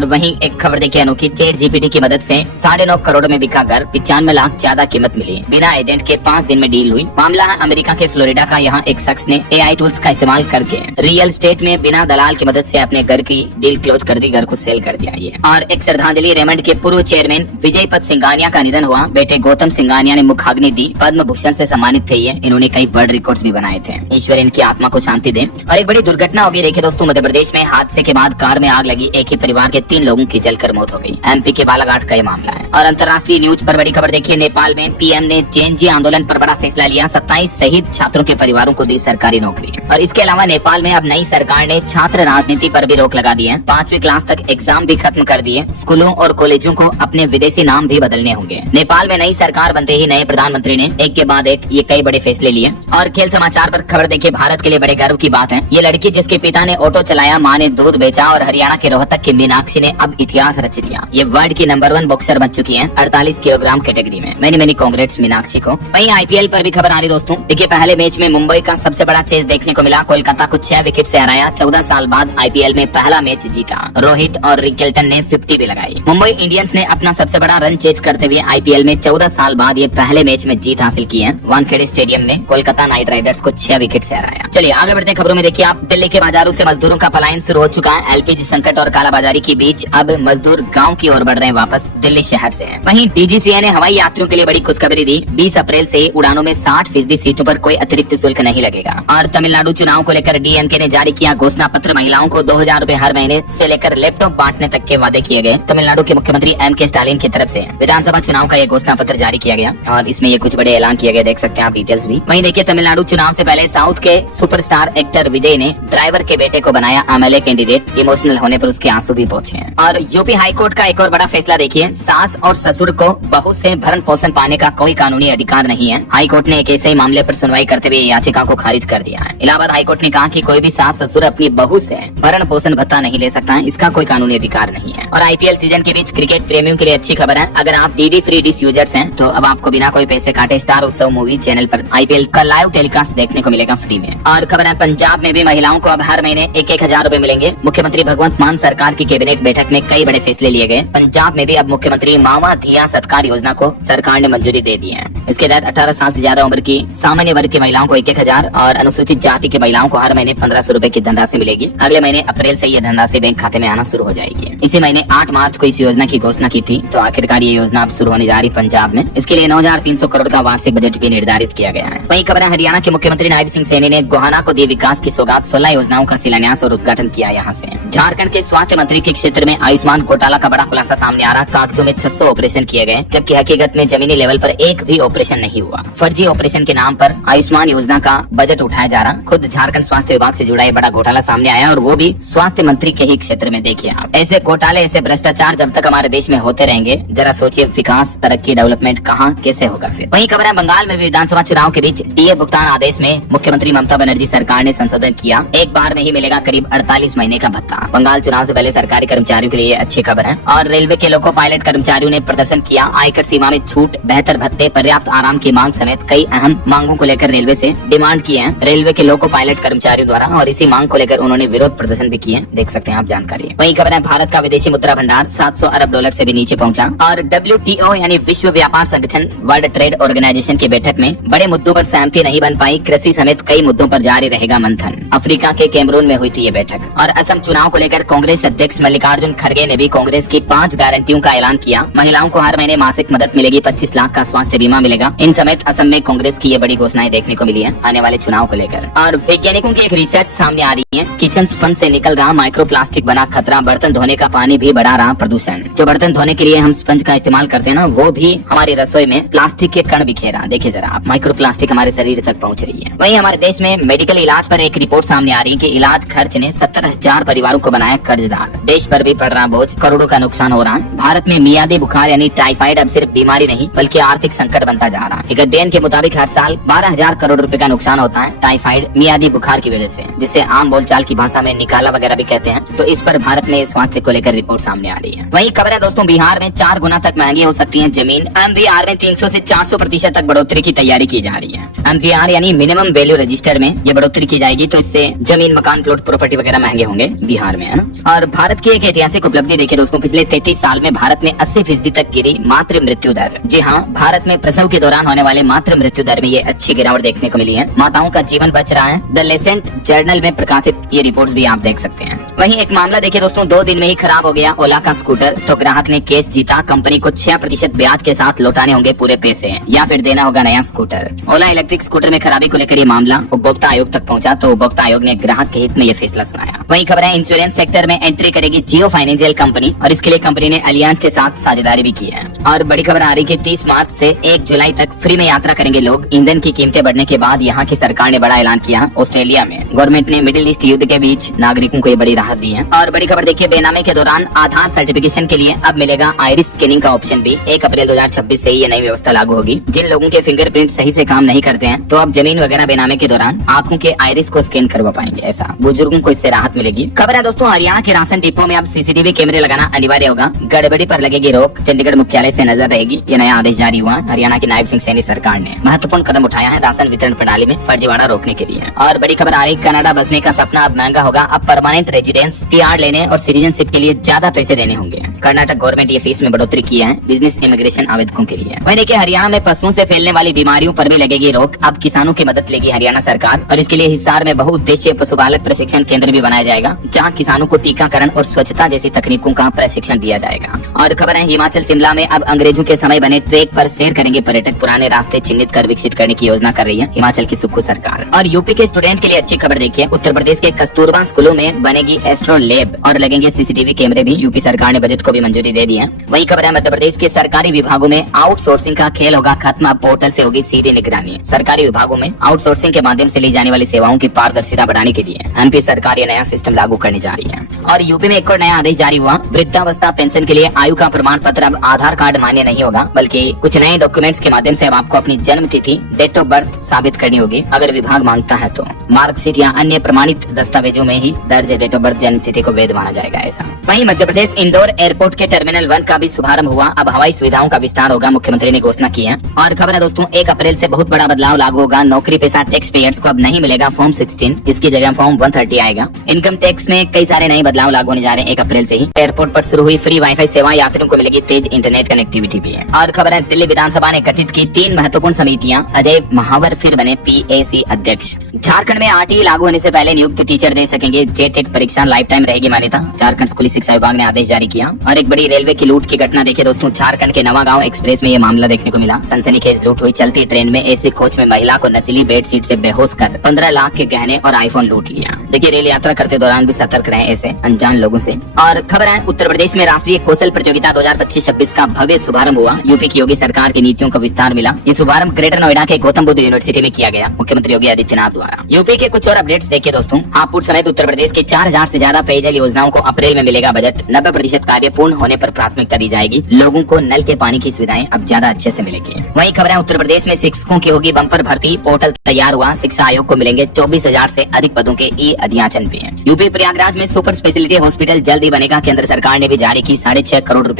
और वहीं एक खबर देखिए अनोखी, चैट जीपीटी की मदद से 9.5 करोड़ में बिका घर, 95 लाख ज्यादा कीमत मिली, बिना एजेंट के 5 दिन में डील हुई। मामला है अमेरिका के फ्लोरिडा का। यहाँ एक शख्स ने AI टूल्स का इस्तेमाल करके रियल एस्टेट में बिना दलाल की मदद से अपने घर की डील क्लोज कर दी, घर को सेल कर दिया। ये और एक श्रद्धांजलि, रेमंड के पूर्व चेयरमैन विजय पद सिंघानिया का निधन हुआ। बेटे गौतम सिंघानिया ने मुखाग्नि दी, पद्म भूषण से सम्मानित थे ये। इन्होंने कई वर्ल्ड रिकॉर्ड्स भी बनाए थे। ईश्वर इनकी आत्मा को शांति दे। और एक बड़ी दुर्घटना हो गई देखिए दोस्तों, मध्य प्रदेश में हादसे के बाद कार में आग लगी, एक ही परिवार के 3 लोगों की जलकर मौत हो गई। MP के बालाघाट का ये मामला है। और अंतर्राष्ट्रीय न्यूज पर बड़ी खबर देखिए, नेपाल में PM ने जेएनजी आंदोलन पर बड़ा फैसला लिया, 27 शहीद छात्रों के परिवारों को दी सरकारी नौकरी। और इसके अलावा नेपाल में अब नई सरकार ने छात्र राजनीति पर भी रोक लगा दी है। 5वीं क्लास तक एग्जाम भी खत्म कर दिए। स्कूलों और कॉलेजों को अपने विदेशी नाम भी बदलने होंगे। नेपाल में नई सरकार बनते ही नए प्रधानमंत्री ने एक के बाद एक ये कई बड़े फैसले लिए। और खेल समाचार पर खबर देखिए, भारत के लिए बड़े गर्व की बात है। ये लड़की जिसके पिता ने ऑटो चलाया, माँ ने दूध बेचा और हरियाणा के रोहतक की मीनाक्षी ने अब इतिहास रच दिया। ये वर्ल्ड की नंबर 1 बॉक्सर बन चुकी है 48 किलोग्राम कैटेगरी में। मैनी कांग्रेट्स मीनाक्षी को। वहीं IPL पर भी खबर आ रही दोस्तों, देखिए पहले मैच में मुंबई का सबसे बड़ा चेज देखने को मिला। कोलकाता को 6 विकेट से हराया। 14 साल बाद IPL में पहला मैच जीता। रोहित और रिकेल्टन ने 50 भी लगाई। मुंबई इंडियंस ने अपना सबसे बड़ा रन चेज करते हुए IPL में 14 साल बाद ये पहले मैच में जीत हासिल की है। वानखेड़े स्टेडियम में कोलकाता नाइट राइडर्स को 6 विकेट से हराया। चलिए आगे बढ़ते खबरों में। देखिए आप, दिल्ली के बाजारों से मजदूरों का पलायन शुरू हो चुका है। LPG संकट और कालाबाजारी के बीच अब मजदूर गाँव की ओर बढ़ रहे हैं, वापस दिल्ली शहर से। वहीं DGCA ने हवाई यात्रियों के लिए बड़ी खुशखबरी दी। 20 अप्रैल से उड़ानों में 60% सीटों पर कोई अतिरिक्त शुल्क नहीं लगेगा। और तमिलनाडु चुनाव को लेकर DMK ने जारी किया घोषणा पत्र। महिलाओं को 2000 रूपए हर महीने से लेकर लैपटॉप बांटने तक के वादे किए गए। तमिलनाडु के मुख्यमंत्री MK स्टालिन की तरफ से विधानसभा चुनाव का ये घोषणा पत्र जारी किया गया और इसमें ये कुछ बड़े ऐलान किए गए, देख सकते हैं आप डिटेल्स भी। वहीं देखिए तमिलनाडु चुनाव से पहले साउथ के सुपरस्टार एक्टर विजय ने ड्राइवर के बेटे को बनाया MLA कैंडिडेट। इमोशनल होने पर उसके आंसू भी पहुंचे हैं। और यूपी हाईकोर्ट का एक और बड़ा फैसला देखिए, सास और ससुर को बहू से भरण पोषण पाने का कोई कानूनी अधिकार नहीं है। हाईकोर्ट ने एक ऐसे ही मामले पर सुनवाई करते हुए याचिका को खारिज कर दिया है। इलाहाबाद हाईकोर्ट ने कहा कि कोई भी सास ससुर अपनी बहू से भरण पोषण भत्ता नहीं ले सकता है, इसका कोई कानूनी अधिकार नहीं है। और IPL सीजन के बीच क्रिकेट प्रेमियों के लिए अच्छी खबर है। अगर आप DD फ्री डिश यूजर्स हैं तो अब आपको बिना कोई पैसे काटे स्टार उत्सव मूवी चैनल पर IPL का लाइव टेलीकास्ट देखने को मिलेगा फ्री में। और खबर है पंजाब में भी महिलाओं को अब हर महीने 1-1 हजार रूपए मिलेंगे। मुख्यमंत्री भगवंत मान सरकार की कैबिनेट बैठक में कई बड़े फैसले लिए गए। पंजाब में भी अब मुख्यमंत्री मावा धिया सत्कार योजना को सरकार ने मंजूरी दे दी है। इसके तहत 18 साल से ज्यादा उम्र की सामान्य वर्ग की महिलाओं को 1-1 हजार और अनुसूचित जाति की महिलाओं को हर महीने 1500 रूपए की धनराशि मिलेगी। अगले महीने अप्रैल से ये धनराशि बैंक खाते में आना शुरू हो जाएगी। इसी महीने 8 मार्च को इस योजना की घोषणा की थी, तो आखिरकार ये योजना अब शुरू होने जा रही पंजाब में। इसके लिए 9300 करोड़ का वार्षिक बजट भी निर्धारित किया गया है। वहीं खबर है हरियाणा के मुख्यमंत्री नायब सिंह सैनी ने गोहाना को दी विकास की सौगात। 16 योजनाओं का शिलान्यास और उद्घाटन किया यहाँ से। झारखंड के स्वास्थ्य मंत्री के क्षेत्र में आयुष्मान घोटाला का बड़ा खुलासा सामने आ रहा। कागजों में 600 ऑपरेशन किए गए, जबकि हकीकत में जमीनी लेवल पर एक भी ऑपरेशन नहीं हुआ। फर्जी ऑपरेशन के नाम पर आयुष्मान योजना का बजट उठाया जा रहा। खुद झारखंड स्वास्थ्य विभाग से जुड़ा ये बड़ा घोटाला सामने आया और वो भी स्वास्थ्य मंत्री के ही क्षेत्र में। देखिए आप, ऐसे घोटाले ऐसे भ्रष्टाचार जब तक हमारे देश में होते रहेंगे, जरा सोचिए विकास तरक्की डेवलपमेंट कहाँ कैसे होगा फिर। वहीं खबर है बंगाल में भी विधानसभा चुनाव के बीच DA भुगतान आदेश में मुख्यमंत्री ममता बनर्जी सरकार ने संशोधन किया। एक बार में ही मिलेगा करीब 48 महीने का भत्ता। बंगाल चुनाव से पहले सरकारी कर्मचारियों के लिए अच्छी खबर है। और रेलवे के लोको पायलट कर्मचारियों ने प्रदर्शन किया। आयकर सीमा में छूट, बेहतर भत्ते, पर्याप्त आराम की मांग समेत कई अहम मांगों को लेकर रेलवे से डिमांड किए हैं रेलवे के लोको पायलट कर्मचारियों द्वारा, और इसी मांग को लेकर उन्होंने विरोध प्रदर्शन भी किए, देख सकते हैं आप जानकारी। वहीं खबर है भारत का विदेशी मुद्रा भंडार 700 अरब डॉलर से भी नीचे पहुंचा। और WTO यानी विश्व व्यापार संगठन, वर्ल्ड ट्रेड ऑर्गेनाइजेशन की बैठक में बड़े मुद्दों पर सहमति नहीं बन पाई। कृषि समेत कई मुद्दों पर जारी रहेगा मंथन। अफ्रीका के कैमरून में हुई थी ये बैठक। और असम चुनाव को लेकर कांग्रेस अध्यक्ष मल्लिकार्जुन खड़गे ने भी कांग्रेस की 5 गारंटियों का ऐलान किया। महिलाओं को हर महीने मासिक मदद मिलेगी, 25 लाख का स्वास्थ्य बीमा मिलेगा। इन समेत असम में कांग्रेस की ये बड़ी घोषणाएं देखने को मिली है आने वाले चुनाव को लेकर। और वैज्ञानिकों की एक रिसर्च सामने आ रही है, किचन स्पंज से निकल रहा माइक्रो प्लास्टिक बना खतरा। बर्तन धोने का पानी भी बढ़ा रहा प्रदूषण। जो बर्तन धोने के लिए हम स्पंज का इस्तेमाल करते हैं ना, वो भी हमारी रसोई में प्लास्टिक के कण बिखेरा। देखिए जरा आप, माइक्रो प्लास्टिक हमारे शरीर तक पहुंच रही है। वहीं हमारे देश में मेडिकल इलाज पर एक रिपोर्ट सामने आ रही है कि इलाज खर्च ने 70,000 परिवारों को बनाया कर्जदार। देश पर भी पड़ रहा बोझ, करोड़ों का नुकसान हो रहा है। भारत में मियादी बुखार यानी टाइफाइड अब सिर्फ बीमारी नहीं बल्कि आर्थिक संकट बनता जा रहा है। एक अध्ययन के मुताबिक हर साल 12,000 करोड़ रुपए का नुकसान होता है टाइफाइड मियादी बुखार की वजह से, जिसे आम बोलचाल की भाषा में निकाला वगैरह भी कहते हैं। तो इस पर भारत में स्वास्थ्य को लेकर रिपोर्ट सामने आ रही है। वहीं खबर है दोस्तों, बिहार में 4 गुना तक महंगी हो सकती है जमीन। MVR में 300 से 400% तक बढ़ोतरी की तैयारी की जा रही है। MVR यानी मिनिमम वैल्यू रजिस्टर में ये बढ़ोतरी की जाएगी, तो इससे जमीन, मकान, प्लॉट, प्रॉपर्टी वगैरह महंगे होंगे बिहार में, है ना। और भारत की एक ऐतिहासिक उपलब्धि देखिए दोस्तों, पिछले 33 साल में भारत में 80% तक गिरी मातृ मृत्यु दर। जी हाँ, भारत में प्रसव के दौरान होने वाले मातृ मृत्यु दर में ये अच्छी गिरावट देखने को मिली है। माताओं का जीवन बच रहा है। द लेसेंट जर्नल में प्रकाशित ये रिपोर्ट्स भी आप देख सकते हैं। वहीं एक मामला देखिए दोस्तों, 2 दिन में ही खराब हो गया ओला का स्कूटर, तो ग्राहक ने केस जीता। कंपनी को 6% ब्याज के साथ लौटाने होंगे पूरे पैसे या फिर देना होगा नया स्कूटर। ओला इलेक्ट्रिक स्कूटर में खराबी को लेकर ये मामला उपभोक्ता आयोग तक पहुंचा, तो उपभोक्ता आयोग ने ग्राहक के हित में ये फैसला सुनाया। वहीं खबर है, इंश्योरेंस सेक्टर में एंट्री करेगी जियो फाइनेंशियल कंपनी और इसके लिए कंपनी ने अलियांस के साथ साझेदारी भी की है। और बड़ी खबर आ रही है कि 30 मार्च से 1 जुलाई तक फ्री में यात्रा करेंगे लोग। ईंधन की कीमतें बढ़ने के बाद यहाँ की सरकार ने बड़ा ऐलान किया। ऑस्ट्रेलिया में गवर्नमेंट ने मिडिल ईस्ट युद्ध के बीच नागरिकों को ये बड़ी राहत दी है। और बड़ी खबर देखिए, बेनामे के दौरान आधार सर्टिफिकेशन के लिए अब मिलेगा आइरिस स्कैनिंग का ऑप्शन भी। 1 अप्रैल 2026 से ये नई व्यवस्था लागू होगी। जिन लोगों के फिंगरप्रिंट सही से काम नहीं करते हैं, तो अब जमीन वगैरह बेनामे के दौरान आंखों के आइरिस को स्कैन करवा पाएंगे। ऐसा बुजुर्गों को इससे राहत मिलेगी। खबर है दोस्तों, हरियाणा के राशन डिपो में अब सीसीटीवी कैमरे लगाना अनिवार्य होगा। गड़बड़ी पर लगेगी रोक। चंडीगढ़ मुख्यालय से नजर रहेगी। ये नया आदेश जारी हुआ। हरियाणा की नायब सिंह सैनी सरकार ने महत्वपूर्ण कदम उठाया है राशन वितरण प्रणाली में फर्जीवाड़ा रोकने के लिए। और बड़ी खबर आ रही, कनाडा बसने का सपना अब महंगा होगा। अब परमानेंट रेजिडेंस, पीआर लेने और सिटीजनशिप के लिए ज्यादा पैसे देने होंगे। कर्नाटक गवर्नमेंट ये फीस में बढ़ोतरी की है बिजनेस इमिग्रेशन आवेदकों के लिए। वहीं देखिए, हरियाणा में पशुओं से फैलने वाली बीमारियों पर भी लगेगी रोक। अब किसानों की मदद लेगी हरियाणा सरकार और इसके लिए हिसार में बहुउद्देशीय पशुपालक प्रशिक्षण केंद्र भी बनाया जाएगा, जहां किसानों को टीकाकरण और स्वच्छता जैसी तकनीकों का प्रशिक्षण दिया जाएगा। और खबर है, हिमाचल शिमला में अब अंग्रेजों के समय बने ट्रैक पर सैर करेंगे पर्यटक। पुराने रास्ते चिन्हित कर विकसित करने की योजना कर रही है हिमाचल की सुक्खू सरकार। और यूपी के स्टूडेंट के लिए अच्छी खबर देखिए, उत्तर प्रदेश के कस्तूरबा स्कूलों में बनेगी एस्ट्रो लैब और लगेंगे सीसीटीवी कैमरे भी। यूपी सरकार ने बजट को भी मंजूरी दे दी है। वही खबर है, मध्य प्रदेश के सरकारी विभागों में आउटसोर्सिंग का खेल होगा खत्म। अब पोर्टल से होगी सीधी निगरानी। सरकारी विभागों में आउटसोर्सिंग के माध्यम से ली जाने वाली सेवाओं की पारदर्शिता बढ़ाने के लिए एमपी सरकार ये नया सिस्टम लागू करने जा रही है। और यूपी में एक और नया आदेश जारी हुआ। वृद्धावस्था पेंशन के लिए आयु का प्रमाण पत्र अब आधार कार्ड मान्य नहीं होगा, बल्कि कुछ नए डॉक्यूमेंट्स के माध्यम से अब आपको अपनी जन्म तिथि, डेट ऑफ बर्थ साबित करनी होगी। अगर विभाग मांगता है तो मार्कशीट या अन्य प्रमाणित दस्तावेजों में ही दर्ज डेट ऑफ बर्थ, जन्म तिथि को वैध माना जाएगा। ऐसा वहीं मध्य प्रदेश इंदौर एयरपोर्ट के टर्मिनल 1 का भी शुभारंभ हुआ। अब हवाई सुविधाओं का विस्तार होगा, मुख्यमंत्री ने घोषणा की है। और खबर है दोस्तों, 1 अप्रैल से बहुत बड़ा बदलाव लागू होगा। नौकरी पेशा टैक्स पेयर्स को अब नहीं मिलेगा फॉर्म 16, इसकी जगह फॉर्म 130 आएगा। इनकम टैक्स में कई सारे नए बदलाव लागू होने जा रहे हैं 1 अप्रैल से ही। एयरपोर्ट पर शुरू हुई फ्री वाईफाई सेवा, यात्रियों को मिलेगी तेज इंटरनेट कनेक्टिविटी भी है। और खबर है, दिल्ली विधानसभा ने गठित की 3 महत्वपूर्ण समितियां। अजय महावर फिर बने PAC अध्यक्ष। झारखंड में RTE लागू होने से पहले नियुक्त टीचर दे सकेंगे जेटेट परीक्षा, लाइफ टाइम रहेगी मान्यता। झारखंड स्कूली शिक्षा विभाग ने आदेश जारी किया। और एक बड़ी रेलवे की लूट की घटना देखिए दोस्तों, झारखंड के नवागांव एक्सप्रेस में ये मामला देखने को मिला। सनसनीखेज लूट हुई। चलती ट्रेन में एसी कोच में महिला को नशीली बेडशीट से बेहोश कर 15 लाख के गहने और आईफोन लूट लिया। देखिए, रेल यात्रा करते दौरान भी सतर्क रहे ऐसे अनजान लोगों से। और खबर है, उत्तर प्रदेश में राष्ट्रीय कौशल प्रतियोगिता 2025-26 का भव्य शुभारंभ हुआ। यूपी की योगी सरकार की नीतियों को विस्तार मिला। ये शुभारंभ ग्रेटर नोएडा के गौतम बुद्ध यूनिवर्सिटी में किया गया, मुख्यमंत्री योगी आदित्यनाथ द्वारा। यूपी के कुछ और अपडेट्स देखिए दोस्तों, हापुड़ समेत उत्तर प्रदेश के 4000 से ज्यादा पेयजल योजनाओं को अप्रैल में मिलेगा बजट। 90% कार्य पूर्ण होने पर प्राथमिकता दी जाएगी। लोगों को नल के पानी की सुविधाएं अब ज्यादा अच्छे से मिलेगी। वहीं खबर है, उत्तर प्रदेश में शिक्षकों की होगी बंपर भर्ती। पोर्टल तैयार हुआ। शिक्षा आयोग को मिलेंगे 24,000 से अधिक पदों के अध्याचन भी है। यूपी प्रयागराज में सुपर स्पेशलिटी हॉस्पिटल जल्द ही बनेगा। केंद्र सरकार ने भी जारी की 6.5 करोड़ रुपए